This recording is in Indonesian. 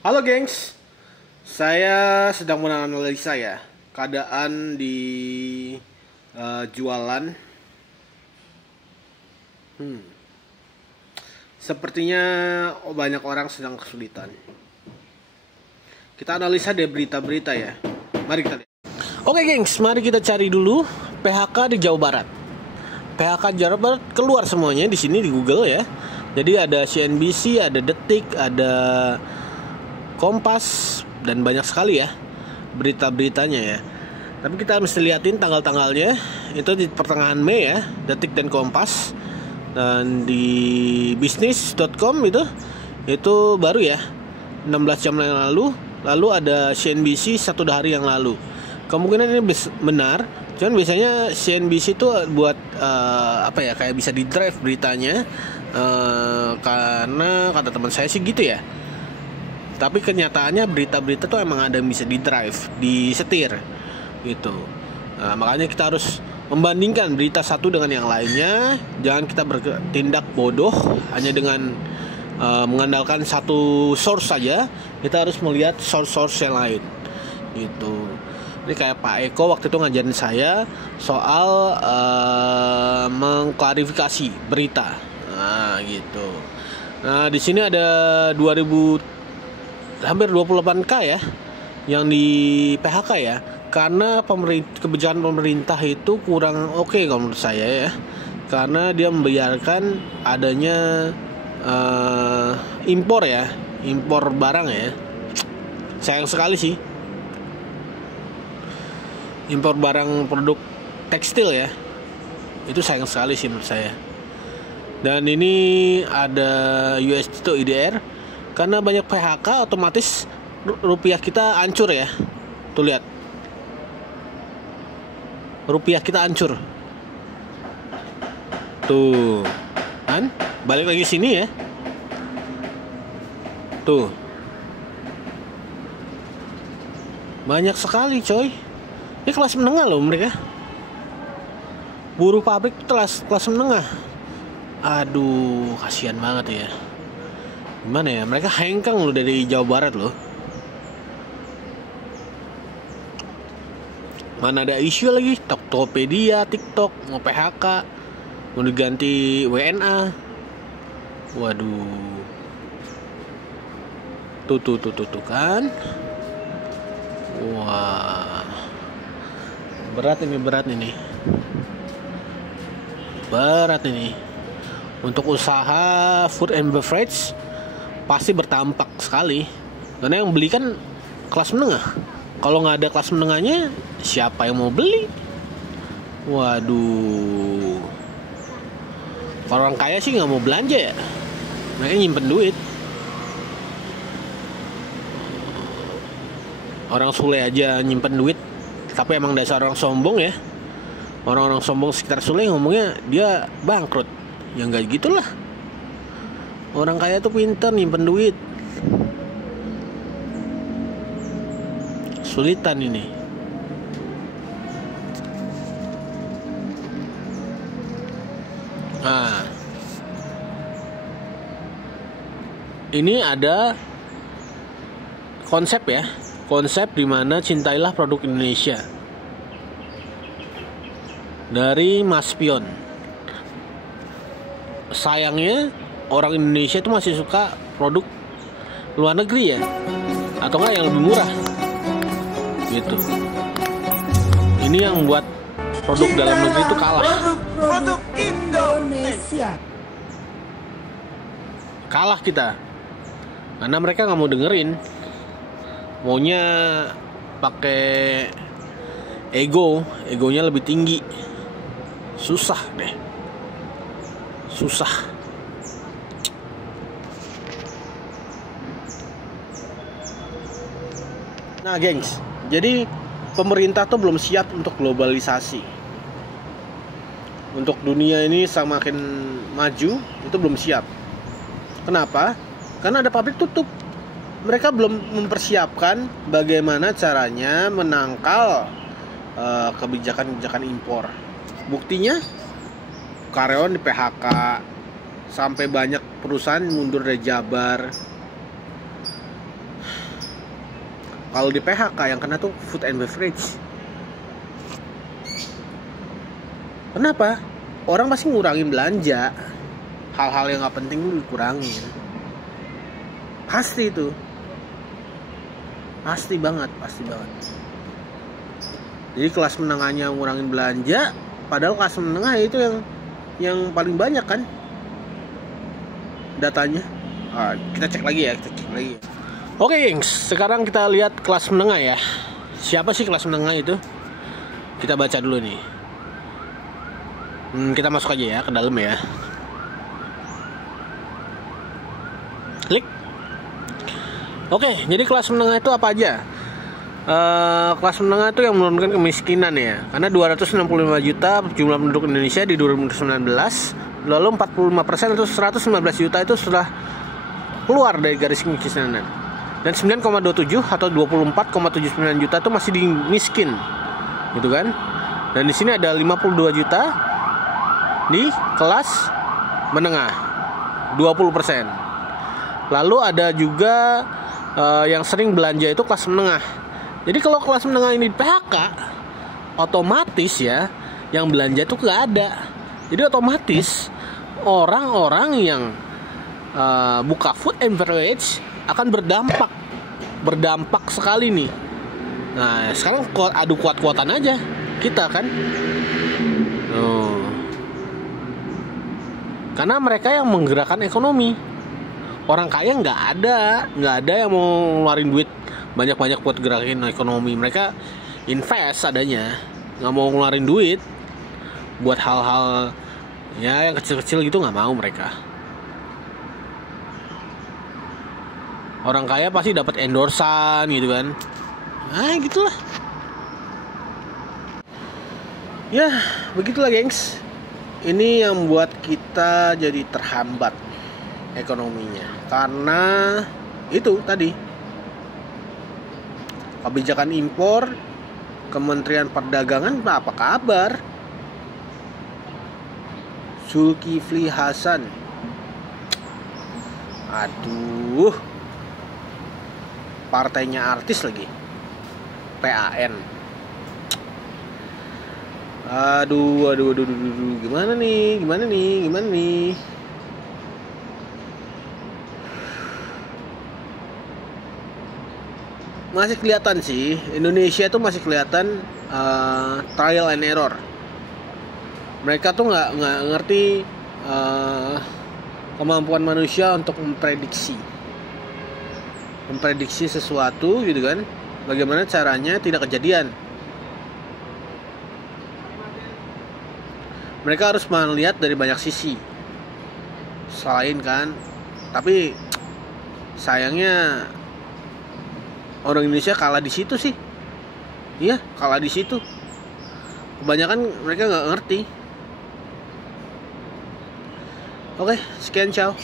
Halo gengs, saya sedang menganalisa ya keadaan di jualan. Sepertinya banyak orang sedang kesulitan. Kita analisa deh berita-berita ya. Mari kita lihat. Oke gengs, mari kita cari dulu PHK di Jawa Barat. PHK Jawa Barat keluar semuanya di sini di Google ya. Jadi ada CNBC, ada Detik, ada Kompas, dan banyak sekali ya berita-beritanya ya. Tapi kita mesti liatin tanggal-tanggalnya. Itu di pertengahan Mei ya, Detik dan Kompas. Dan di bisnis.com itu baru ya, 16 jam yang lalu. Lalu ada CNBC 1 hari yang lalu. Kemungkinan ini benar. Cuman biasanya CNBC itu buat kayak bisa di drive beritanya, karena kata teman saya sih gitu ya. Tapi kenyataannya berita-berita tuh emang ada yang bisa di drive, disetir gitu. Nah, makanya kita harus membandingkan berita satu dengan yang lainnya. Jangan kita bertindak bodoh hanya dengan mengandalkan satu source saja. Kita harus melihat source-source yang lain gitu. Ini kayak Pak Eko waktu itu ngajarin saya soal mengklarifikasi berita. Nah, gitu. Nah, di sini ada hampir 28k ya yang di PHK ya, karena kebijakan pemerintah itu kurang oke kalau menurut saya ya, karena dia membiarkan adanya impor barang ya. Sayang sekali sih, impor barang produk tekstil ya, itu sayang sekali sih menurut saya. Dan ini ada USD to IDR. Karena banyak PHK, otomatis rupiah kita hancur ya. Tuh lihat, rupiah kita hancur. Tuh kan, balik lagi sini ya. Tuh, banyak sekali coy. Ini kelas menengah loh mereka. Buruh pabrik kelas menengah. Aduh, kasihan banget ya. Gimana ya, mereka hengkang loh dari Jawa Barat loh. Mana ada isu lagi, Tokopedia, TikTok, mau PHK, mau diganti WNA. Waduh. Tuh kan. Wah. Berat ini. Untuk usaha food and beverage pasti bertampak sekali, karena yang beli kan kelas menengah. Kalau nggak ada kelas menengahnya, siapa yang mau beli? Waduh, kalau orang kaya sih nggak mau belanja ya, mereka nyimpen duit. Orang Sule aja nyimpen duit, tapi emang dasar orang sombong ya. Orang-orang sombong sekitar Sule ngomongnya dia bangkrut, ya nggak gitulah. Orang kaya tuh pintar nyimpen duit. Sulitan ini. Nah, ini ada konsep ya. Konsep dimana cintailah produk Indonesia, dari Mas Pion. Sayangnya orang Indonesia itu masih suka produk luar negeri ya, atau enggak yang lebih murah gitu. Ini yang buat produk dalam negeri itu kalah. Produk Indonesia. Kalah kita, karena mereka nggak mau dengerin, maunya pakai egonya lebih tinggi. Susah. Nah gengs, jadi pemerintah tuh belum siap untuk globalisasi. Untuk dunia ini semakin maju, itu belum siap. Kenapa? Karena ada pabrik tutup. Mereka belum mempersiapkan bagaimana caranya menangkal kebijakan-kebijakan impor. Buktinya karyawan di PHK, sampai banyak perusahaan mundur dari Jabar. Kalau di PHK yang kena tuh food and beverage. Kenapa? Orang pasti ngurangin belanja. Hal-hal yang nggak penting lu dikurangin. Pasti itu. Pasti banget. Jadi kelas menengahnya ngurangin belanja, padahal kelas menengah itu yang paling banyak kan datanya. Kita cek lagi ya. Oke, gengs, sekarang kita lihat kelas menengah ya. Siapa sih kelas menengah itu? Kita baca dulu nih. Kita masuk aja ya ke dalam ya. Klik. Oke, jadi kelas menengah itu apa aja? Kelas menengah itu yang menurunkan kemiskinan ya. Karena 265 juta jumlah penduduk Indonesia di 2019, lalu 45% atau 115 juta itu sudah keluar dari garis kemiskinan. Dan 9,27 atau 24,79 juta itu masih miskin. Gitu kan? Dan di sini ada 52 juta di kelas menengah, 20%. Lalu ada juga yang sering belanja itu kelas menengah. Jadi kalau kelas menengah ini di PHK, otomatis ya yang belanja tuh gak ada. Jadi otomatis orang-orang yang buka food and beverage akan berdampak sekali nih. Nah sekarang adu kuat-kuatan aja kita kan. Karena mereka yang menggerakkan ekonomi. Orang kaya nggak ada yang mau ngeluarin duit banyak-banyak buat gerakin ekonomi. Mereka invest adanya, nggak mau ngeluarin duit buat hal-hal ya yang kecil-kecil gitu, nggak mau mereka. Orang kaya pasti dapat endorsan gitu kan. Gitulah. Ya, begitulah gengs. Ini yang buat kita jadi terhambat ekonominya. Karena itu tadi kebijakan impor, Kementerian Perdagangan apa kabar? Zulkifli Hasan. Aduh. Partainya artis lagi. PAN. Aduh. Gimana nih? Masih kelihatan sih, Indonesia tuh masih kelihatan trial and error. Mereka tuh nggak ngerti kemampuan manusia untuk memprediksi sesuatu gitu kan. Bagaimana caranya tidak kejadian. Mereka harus melihat dari banyak sisi. Selain kan, tapi sayangnya orang Indonesia kalah di situ sih. Iya, kalah di situ. Kebanyakan mereka nggak ngerti. Oke, sekian, ciao.